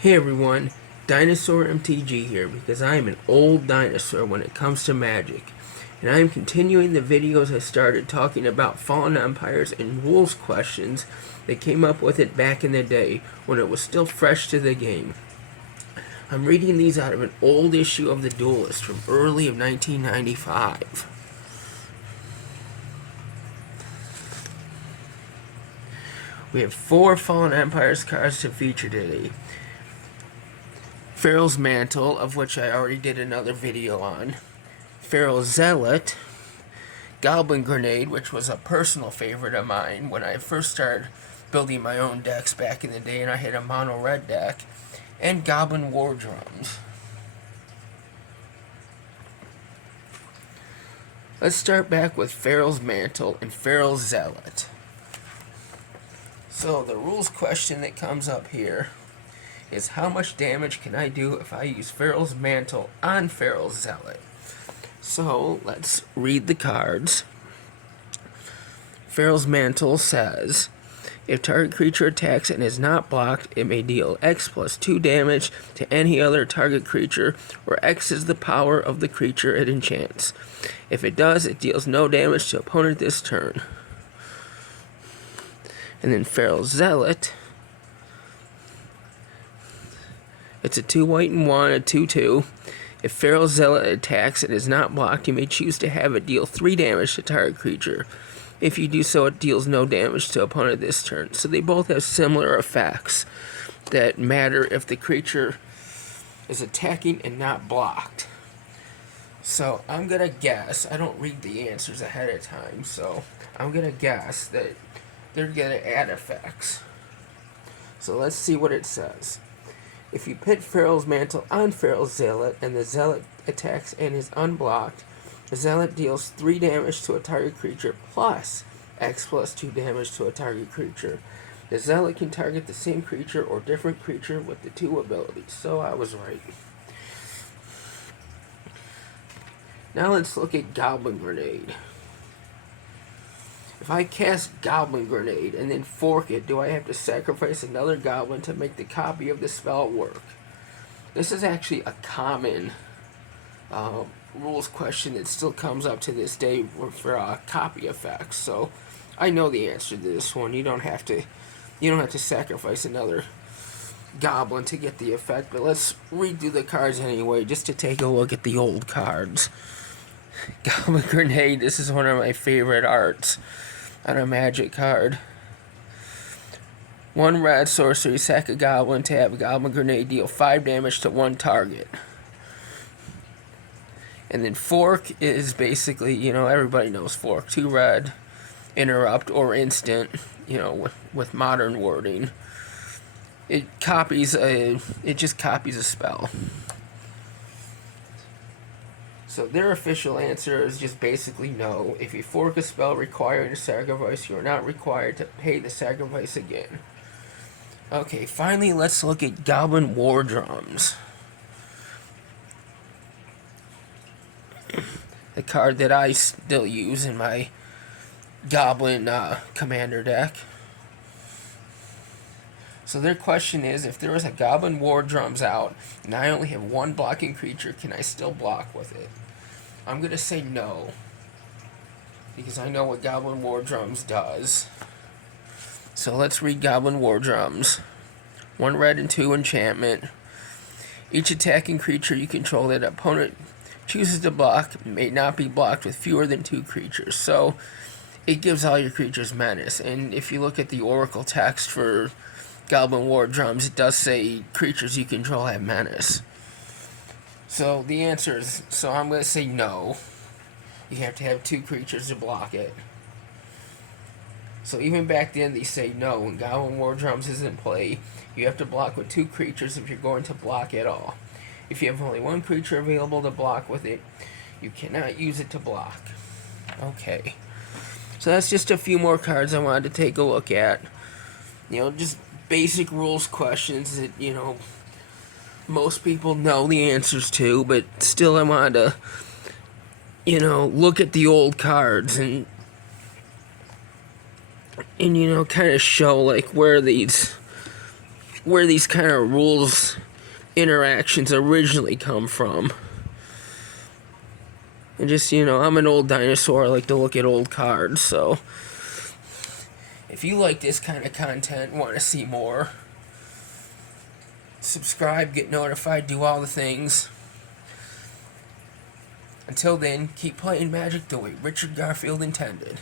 Hey everyone, Dinosaur MTG here because I am an old dinosaur when it comes to Magic. And I am continuing the videos I started talking about Fallen Empires and rules questions that came up with it back in the day when it was still fresh to the game. I'm reading these out of an old issue of The Duelist from early of 1995. We have 4 Fallen Empires cards to feature today. Farrel's Mantle, of which I already did another video on. Farrel's Zealot. Goblin Grenade, which was a personal favorite of mine when I first started building my own decks back in the day and I had a mono red deck. And Goblin War Drums. Let's start back with Farrel's Mantle and Farrel's Zealot. So the rules question that comes up here is how much damage can I do if I use Farrel's Mantle on Farrel's Zealot? So let's read the cards. Farrel's Mantle says, if target creature attacks and is not blocked, it may deal X plus 2 damage to any other target creature, where X is the power of the creature it enchants. If it does, it deals no damage to opponent this turn. And then Farrel's Zealot. It's a 2 white and 1, a 2/2. If Farrel's Zealot attacks and is not blocked, you may choose to have it deal 3 damage to target creature. If you do so, it deals no damage to opponent this turn. So they both have similar effects that matter if the creature is attacking and not blocked. So I'm going to guess, I don't read the answers ahead of time, so I'm going to guess that they're going to add effects. So let's see what it says. If you pit Farrel's Mantle on Farrel's Zealot and the Zealot attacks and is unblocked, the Zealot deals 3 damage to a target creature plus X plus 2 damage to a target creature. The Zealot can target the same creature or different creature with the 2 abilities. So I was right. Now let's look at Goblin Grenade. If I cast Goblin Grenade and then fork it, do I have to sacrifice another goblin to make the copy of the spell work? This is actually a common rules question that still comes up to this day for copy effects. So I know the answer to this one. You don't have to sacrifice another goblin to get the effect. But let's redo the cards anyway, just to take a look at the old cards. Goblin Grenade. This is one of my favorite arts on a Magic card. 1 red sorcery, sack a goblin, tap a Goblin Grenade, deal 5 damage to 1 target. And then fork is basically, everybody knows fork. 2 red, interrupt or instant, with modern wording. It just copies a spell. So their official answer is just basically no. If you fork a spell requiring a sacrifice, you are not required to pay the sacrifice again. Okay, finally let's look at Goblin War Drums. The card that I still use in my Goblin commander deck. So their question is, if there was a Goblin War Drums out, and I only have 1 blocking creature, can I still block with it? I'm going to say no, because I know what Goblin War Drums does. So let's read Goblin War Drums. 1 red and 2 enchantment. Each attacking creature you control that opponent chooses to block may not be blocked with fewer than 2 creatures. So it gives all your creatures menace. And if you look at the Oracle text for Goblin War Drums, it does say creatures you control have menace. So the answer is, so I'm going to say no. You have to have 2 creatures to block it. So even back then they say no, when Goblin War Drums is in play, you have to block with 2 creatures if you're going to block at all. If you have only 1 creature available to block with it, you cannot use it to block. Okay. So that's just a few more cards I wanted to take a look at. Just basic rules questions that, most people know the answers to, but still I wanted to, look at the old cards and kind of show, like, where these where these kind of rules interactions originally come from. And just, I'm an old dinosaur. I like to look at old cards, so if you like this kind of content, want to see more, subscribe, get notified, do all the things. Until then, keep playing Magic the way Richard Garfield intended.